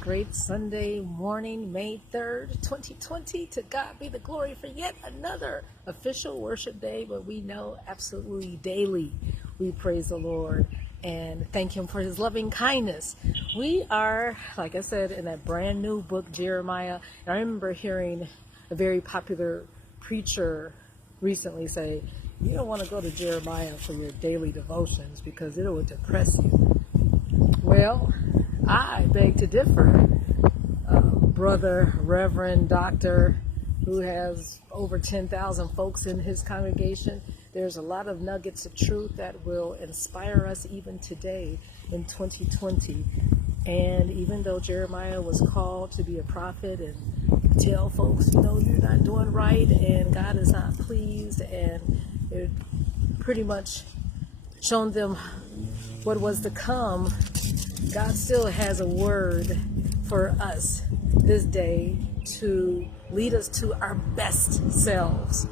Great Sunday morning, May 3rd, 2020. To God be the glory for yet another official worship day, but we know absolutely daily we praise the Lord and thank Him for His loving kindness. We are, like I said, in that brand new book, Jeremiah. And I remember hearing a very popular preacher recently say, you don't want to go to Jeremiah for your daily devotions because it will depress you. Well, I beg to differ. Brother, Reverend, Doctor, who has over 10,000 folks in his congregation, there's a lot of nuggets of truth that will inspire us even today in 2020. And even though Jeremiah was called to be a prophet and tell folks, you're not doing right and God is not pleased, and it pretty much shown them what was to come, God still has a word for us this day to lead us to our best selves.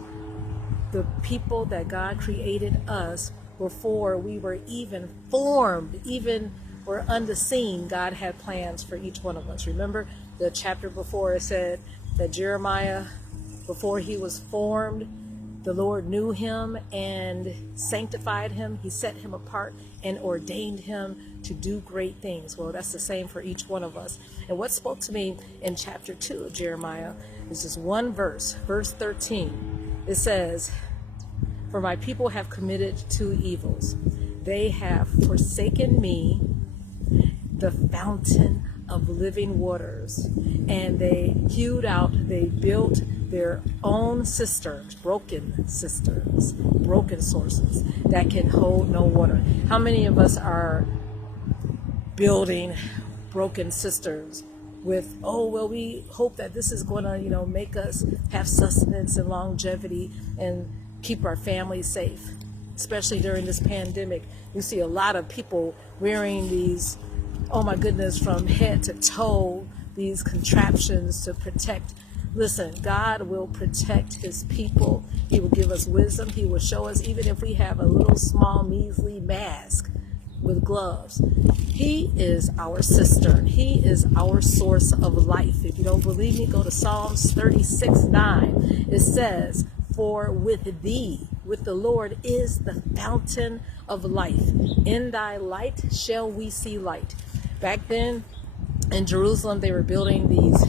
The people that God created us before we were even formed, even were unseen, God had plans for each one of us. Remember the chapter before, it said that Jeremiah, before he was formed, the Lord knew him and sanctified him. He set him apart and ordained him to do great things. Well, that's the same for each one of us. And what spoke to me in chapter 2 of Jeremiah is just one verse, verse 13. It says, "For my people have committed two evils. They have forsaken me, the fountain of living waters, and they built their own cisterns, broken sources that can hold no water." How many of us are building broken cisterns with, we hope that this is going to, make us have sustenance and longevity and keep our families safe, especially during this pandemic. You see a lot of people wearing these, oh my goodness, from head to toe, these contraptions to protect. Listen, God will protect His people. He will give us wisdom. He will show us, even if we have a little small measly mask with gloves. He is our cistern. He is our source of life. If you don't believe me, go to Psalms 36:9. It says, "For with thee, with the Lord, is the fountain of life. In thy light shall we see light." Back then in Jerusalem, they were building these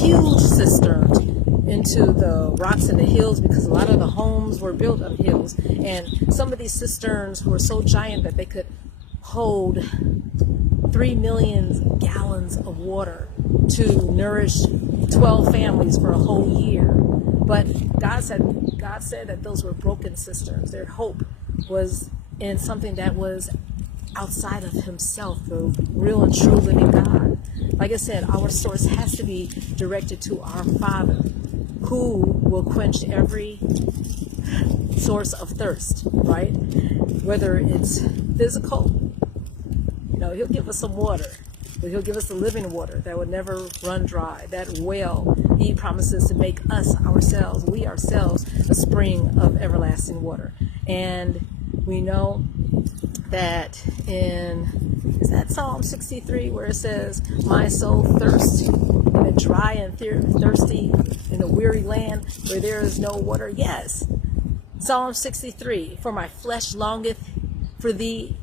huge cisterns into the rocks and the hills, because a lot of the homes were built on hills. And some of these cisterns were so giant that they could hold 3 million gallons of water to nourish 12 families for a whole year. But God said that those were broken cisterns. Their hope was in something that was outside of Himself, the real and true living God. Like I said, our source has to be directed to our Father, who will quench every source of thirst, right? Whether it's physical, He'll give us some water, but He'll give us the living water that would never run dry. That well, He promises to make we ourselves, a spring of everlasting water. And we know that is that Psalm 63 where it says, "My soul thirsts in a dry and thirsty, in a weary land where there is no water." Yes, Psalm 63, "For my flesh longeth for thee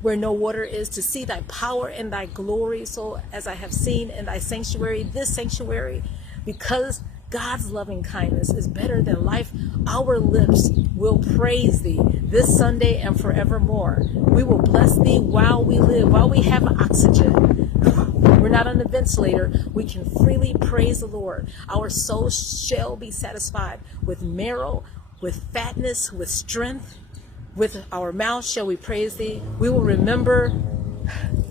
where no water is, to see thy power and thy glory, so as I have seen in thy sanctuary." This sanctuary, because God's loving kindness is better than life, our lips will praise thee this Sunday and forevermore. We will bless thee while we live, while we have oxygen. We're not on a ventilator. We can freely praise the Lord. Our soul shall be satisfied with marrow, with fatness, with strength. With our mouth shall we praise thee. We will remember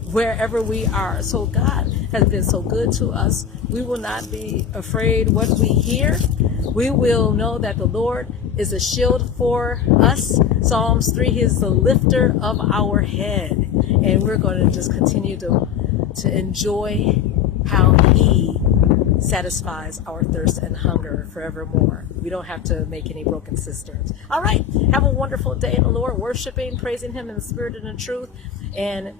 wherever we are. So God has been so good to us. We will not be afraid what we hear. We will know that the Lord is a shield for us. Psalms 3, He is the lifter of our head. And we're going to just continue to enjoy how He satisfies our thirst and hunger forevermore. We don't have to make any broken cisterns. All right. Have a wonderful day in the Lord, worshiping, praising Him in the spirit and in truth. And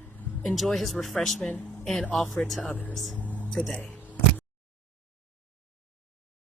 enjoy his refreshment and offer it to others today.